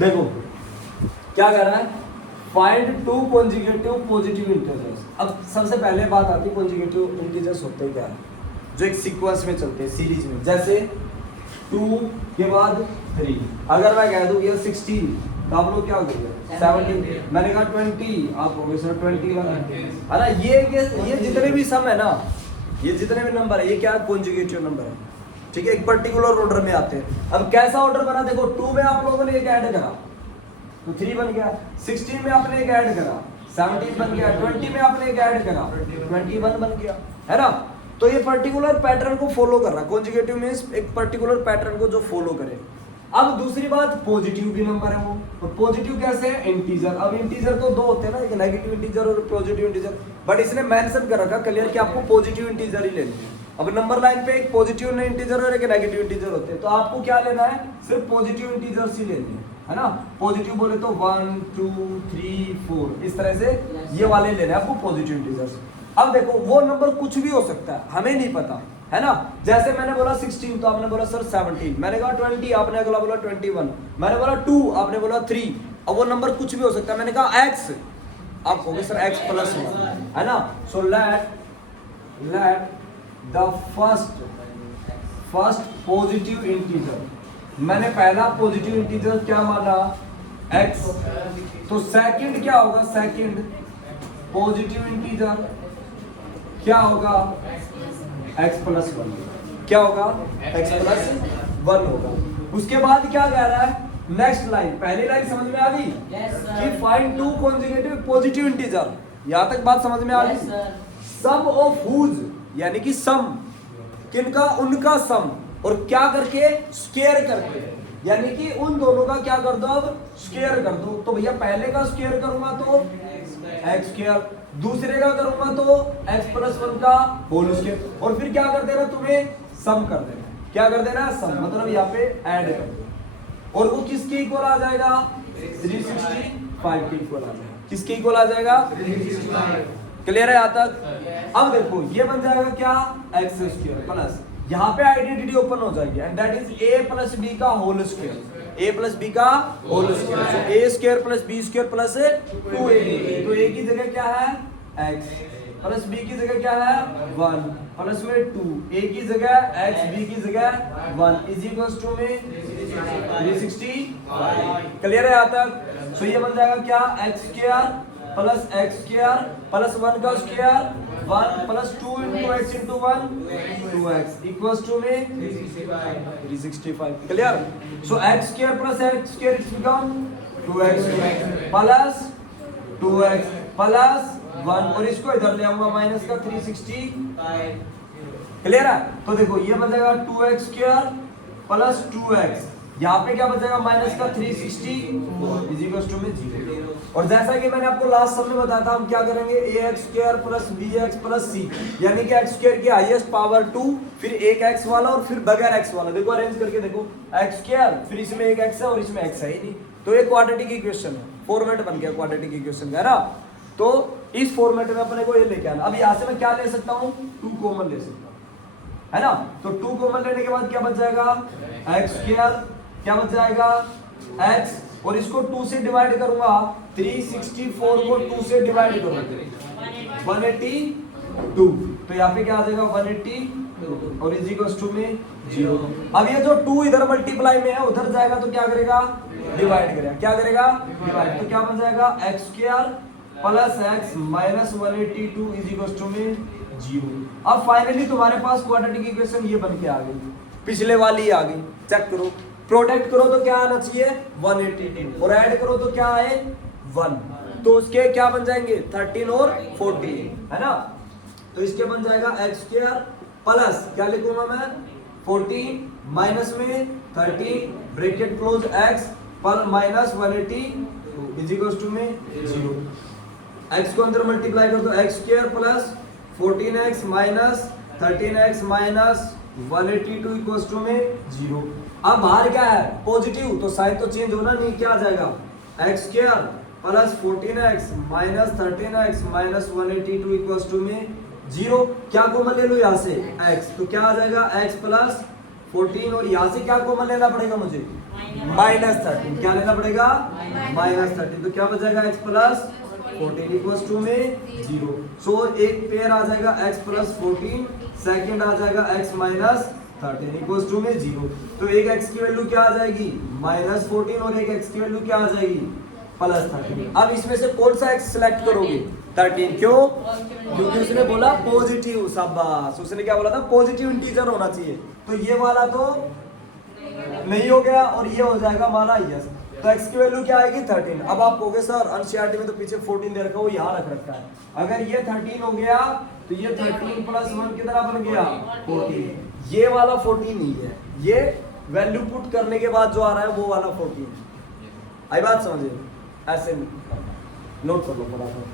देखो क्या कर रहा है, find two conjugative positive integers. अब सबसे पहले बात आती है कॉन्जुगेटिव इंटीजर्स होते क्या है, जो एक सीक्वेंस में चलते हैं, सीरीज में। जैसे 2 के बाद 3, अगर मैं कह दूं ये 16 तो आप लोग क्या हो गए 17, मैंने कहा 20 आप हो गए सर 21, है ना। ये जितने भी सम है ना, ये जितने भी नंबर है, ये क्या कॉन्जुगेटिव नंबर है, ठीक है। एक पर्टिकुलर ऑर्डर में आते हैं। अब कैसा ऑर्डर बना, देखो 2 में आप लोगों ने एक ऐड करा तो 3 बन गया, 16 में आपने एक ऐड करा 17 बन गया, 20 में आपने एक ऐड करा 21 बन गया, है ना। तो ये पर्टिकुलर पैटर्न को फॉलो कर रहा है। कॉन्जुगेटिव मींस एक पर्टिकुलर पैटर्न को जो फॉलो करे। अब दूसरी बात, पॉजिटिव भी नंबर है वो, और पॉजिटिव कैसे है, इंटीजर। अब इंटीजर तो दो होते हैं ना, एक नेगेटिव इंटीजर और पॉजिटिव इंटीजर, बट इसने मेंशन कर रखा क्लियर कि आपको पॉजिटिव इंटीजर ही लेनी है। अब नंबर लाइन पे एक पॉजिटिव इंटीजर और एक नेगेटिव इंटीजर होते हैं, तो आपको क्या लेना है, सिर्फ पॉजिटिव इंटीजर्स ही लेने हैं, है ना। पॉजिटिव बोले तो 1 2 3 4 इस तरह से ये वाले लेने हैं आपको पॉजिटिव इंटीजर्स। अब देखो वो नंबर कुछ भी हो सकता है, हमें नहीं पता, है ना। जैसे मैंने बोला 16 तो आपने बोला सर 17, मैंने कहा 20 आपने अगला बोला 21, मैंने बोला 2 आपने बोला 3। अब वो नंबर कुछ भी हो सकता है, मैंने कहा x, आप कहोगे सर x प्लस 1, है ना। So let the first positive integer, मैंने पहला पॉजिटिव इंटीजर क्या माना x, तो सेकंड क्या होगा, सेकंड पॉजिटिव इंटीजर क्या होगा x प्लस 1, क्या होगा x प्लस 1 होगा। उसके बाद क्या कह रहा है, नेक्स्ट लाइन, पहली लाइन समझ में आ गई कि find two conjugative positive integer, यहां तक बात समझ में आ गई। सम ऑफ हुज, यानी कि सम किनका, उनका सम, और क्या करके, स्क्वायर करके, यानी कि उन दोनों का क्या कर दो, अब स्क्वायर कर दो। तो भैया पहले का स्क्वायर करूंगा तो x स्क्वायर, दूसरे का करूंगा तो x प्लस 1 का होल स्क्वायर, और फिर क्या कर देना, तुम्हें सम कर देना। क्या कर देना, सम, मतलब यहाँ पे ऐड कर दो, और वो किसके इक्वल आ जाएगा, 365 के इक्वल आ जाएगा। किसके इक्वल आ जाएगा, 365। क्लियर है यहाँ तक। अब देखो ये बन जाएगा क्या, x स्क्वायर प्लस, यहाँ पे आइडेंटिटी ओपन हो जाएगी, and that is a plus b का whole square, a plus b का whole square. So a square plus b square plus 2ab, तो a की जगह क्या है x, प्लस b की जगह क्या है 1, प्लस में 2, a की जगह x, b की जगह 1 इज इक्वल्स टू में 365। क्लियर है यहाँ तक। सो ये बन जाएगा क्या, x square plus x square plus 1 का square 1 plus 2 into x into 1 2x equals to में 365। Clear. So x square plus x square it's become 2x plus 2x plus 1, और इसको इधर ले आऊंगा माइनस का 365। क्लियर है। तो देखो ये बन जाएगा 2x स्क्वायर प्लस 2x, यहाँ पे क्या बचेगा माइनस का 360 इज इक्वल टू में 0। और जैसा कि मैंने आपको लास्ट सब में बताया था, हम क्या करेंगे, ax square plus bx plus c, यानी कि x स्क्वायर की हाईएस्ट पावर 2, फिर एक x वाला और फिर बगैर x वाला। देखो अरेंज करके देखो, x स्क्वायर फिर इसमें एक x है और इसमें x है ही नहीं, तो ये क्वाड्रेटिक इक्वेशन है, फॉर्मेट बन गया क्वाड्रेटिक इक्वेशन का ना। तो इस फॉर्मेट में अपने को ये लेके आना। अब यहाँ से मैं क्या ले सकता हूँ, 2 कॉमन ले सकता हूँ, है ना। तो 2 कॉमन लेने के बाद क्या बच जाएगा, x स्क्वायर क्या बच जाएगा x, और इसको 2 से डिवाइड करूंगा, 364 को 2 से डिवाइड करूंगा 182, तो यहाँ पे क्या आ जाएगा 180 और इज इक्वल टू में 0। अब ये जो 2 इधर मल्टीप्लाई में है उधर जाएगा तो क्या करेगा, डिवाइड करेगा, क्या करेगा डिवाइड, तो क्या बन जाएगा x square plus x minus 182 is equal to में 0। अब फाइनली तुम्हारे पास क्वाड्रेटिक इक्वेशन ये बन के आ गई, पिछले वाली आ गई। चेक करो, प्रोडक्ट करो तो क्या आना चाहिए 182, और ऐड करो तो क्या आए 1, तो उसके क्या बन जाएंगे 13 और 14, है ना। तो इसके बन जाएगा x स्क्वायर प्लस क्या लिखूंगा मैं 14 माइनस में 13 ब्रैकेट क्लोज x पर माइनस 180 इज इक्वल टू में 0। x को अंदर मल्टीप्लाई कर दो, x square plus 14x minus 13x minus 182 equal to में 0। अब बाहर क्या है पॉजिटिव, तो साइन तो चेंज होना नहीं, क्या आ जाएगा x square plus 14x minus 13x minus 182 equal to में 0। क्या कॉमन ले लो यहाँ से x, तो क्या आ जाएगा x प्लस 14 और यहाँ से क्या कॉमन लेना पड़ेगा मुझे, -13। क्या लेना पड़ेगा, -13। तो क्या बचेगा x प्लस 14 इक्वल्स टू में 0। सो एक पेयर आ जाएगा x प्लस 14, सेकंड आ जाएगा x माइनस 13 इक्वल्स टू में 0। तो एक x की वैल्यू क्या आ जाएगी, -14 और एक x की वैल्यू क्या आ जाएगी, +13। अब इसमें से कौन सा x सिलेक्ट करोगे, 13। क्यों, क्योंकि उसने बोला पॉजिटिव। शाबाश, उसने क्या बोला था, पॉजिटिव इंटीजर होना चाहिए। तो ये वाला तो नहीं हो गया और ये हो जाएगा हमारा यस। तो x की वैल्यू क्या आएगी, 13। अब आप कहोगे सर एनसीईआरटी में तो पीछे 14 दे रखा है, वो यहाँ रख रखा है। अगर ये 13 हो गया तो ये 13 + 1 कितना बन गया, 14। ये वाला 14 नहीं है, ये वैल्यू पुट करने के बाद जो आ रहा है वो वाला 14। आई बात समझे, ऐसे नोट कर लो फटाफट।